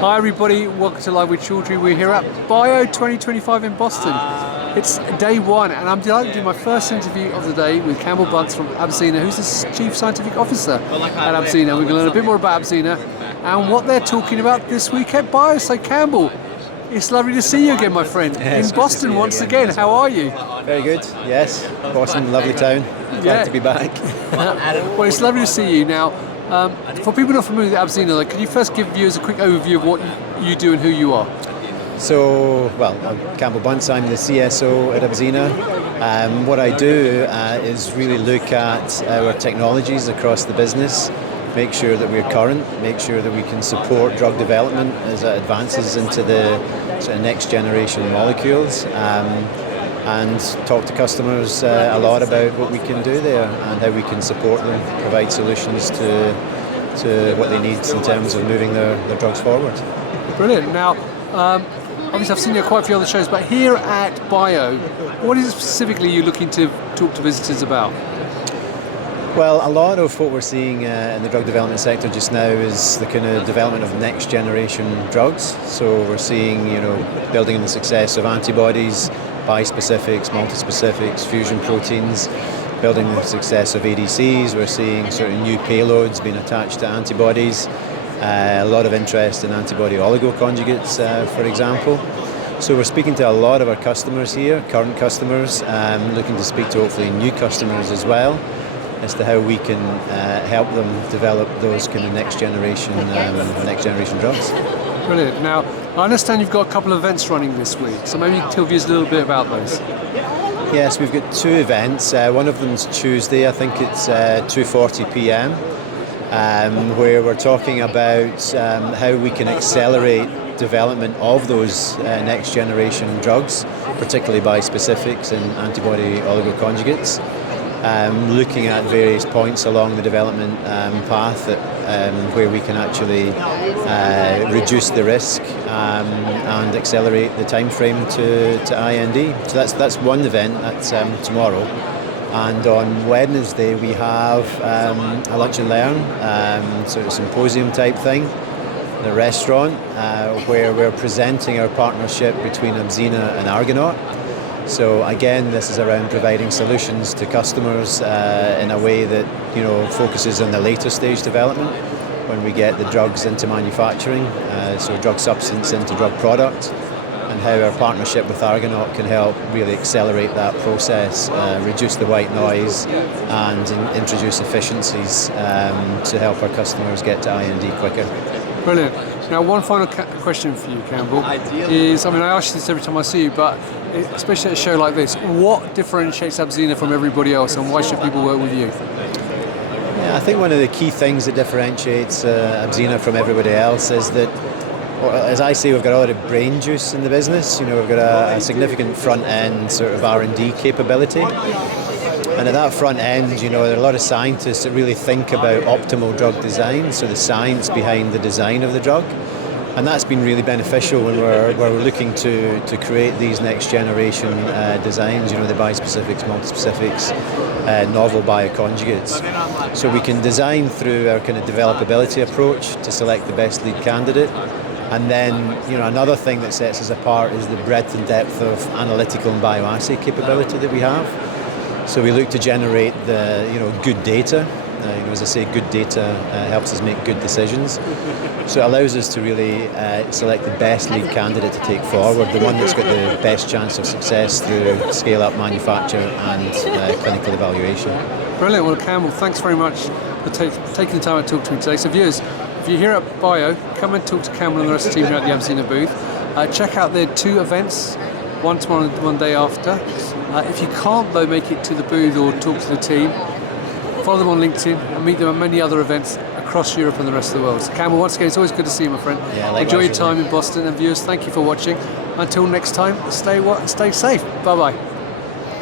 Hi everybody, welcome to Live with Chaudhry. We're here at Bio 2025 in Boston. It's day one and I'm delighted to do my first interview of the day with Campbell Bunce from Abzena, who's the Chief Scientific Officer at Abzena. We're going to learn a bit more about Abzena and what they're talking about this week at Bio. So Campbell, it's lovely to see you again, my friend, in Boston once again. How are you? Very good, yes. Boston, lovely town. Glad to be back. Well, it's lovely to see you. Now, for people not familiar with Abzena, can you first give viewers a quick overview of what you do and who you are? So, I'm Campbell Bunce, I'm the CSO at Abzena. What I do is really look at our technologies across the business, make sure that we're current, make sure that we can support drug development as it advances into the sort of next generation molecules, and talk to customers a lot about what we can do there and how we can support them, provide solutions to what they need in terms of moving their drugs forward. Brilliant. Now, obviously I've seen you at quite a few other shows, but here at Bio, what is it specifically you're looking to talk to visitors about? Well, a lot of what we're seeing in the drug development sector just now is the kind of development of next generation drugs. So we're seeing, building on the success of antibodies, bispecifics, multispecifics, fusion proteins, building on the success of ADCs. We're seeing sort of new payloads being attached to antibodies. A lot of interest in antibody oligoconjugates, for example. So we're speaking to a lot of our customers here, current customers, looking to speak to hopefully new customers as well, as to how we can help them develop those kind of next generation drugs. Brilliant. Now, I understand you've got a couple of events running this week, so maybe you can tell viewers a little bit about those. Yes, we've got two events. One of them's Tuesday, I think it's 2:40 p.m, where we're talking about how we can accelerate development of those next generation drugs, particularly bispecifics and antibody oligoconjugates. Looking at various points along the development path where we can actually reduce the risk and accelerate the time frame to IND. So that's one event. That's tomorrow. And on Wednesday we have a lunch and learn, sort of symposium type thing, in a restaurant where we're presenting our partnership between Abzena and Argonaut. So again, this is around providing solutions to customers in a way that focuses on the later stage development when we get the drugs into manufacturing, so drug substance into drug product, and how our partnership with Argonaut can help really accelerate that process, reduce the white noise, and introduce efficiencies to help our customers get to IND quicker. Brilliant. Now, one final question for you, Campbell, is, I ask you this every time I see you, but especially at a show like this, what differentiates Abzena from everybody else, and why should people work with you? Yeah, I think one of the key things that differentiates Abzena from everybody else is that, as I say, we've got a lot of brain juice in the business. We've got a significant front-end sort of R&D capability. And at that front end, there are a lot of scientists that really think about optimal drug design, so the science behind the design of the drug. And that's been really beneficial when we're looking to create these next generation designs, the bispecifics, multispecifics, novel bioconjugates. So we can design through our kind of developability approach to select the best lead candidate. And then, another thing that sets us apart is the breadth and depth of analytical and bioassay capability that we have. So we look to generate the, good data. As I say, good data helps us make good decisions. So it allows us to really select the best lead candidate to take forward, the one that's got the best chance of success through scale-up manufacture and clinical evaluation. Brilliant. Well, Campbell, thanks very much for taking the time to talk to me today. So viewers, if you're here at Bio, come and talk to Campbell and the rest of the team here at the Abzena booth. Check out their two events, one tomorrow and one day after. If you can't, though, make it to the booth or talk to the team, follow them on LinkedIn and meet them at many other events across Europe and the rest of the world. So Campbell, once again, it's always good to see you, my friend. Yeah, enjoy your time in Boston, and viewers, thank you for watching. Until next time, stay safe. Bye-bye.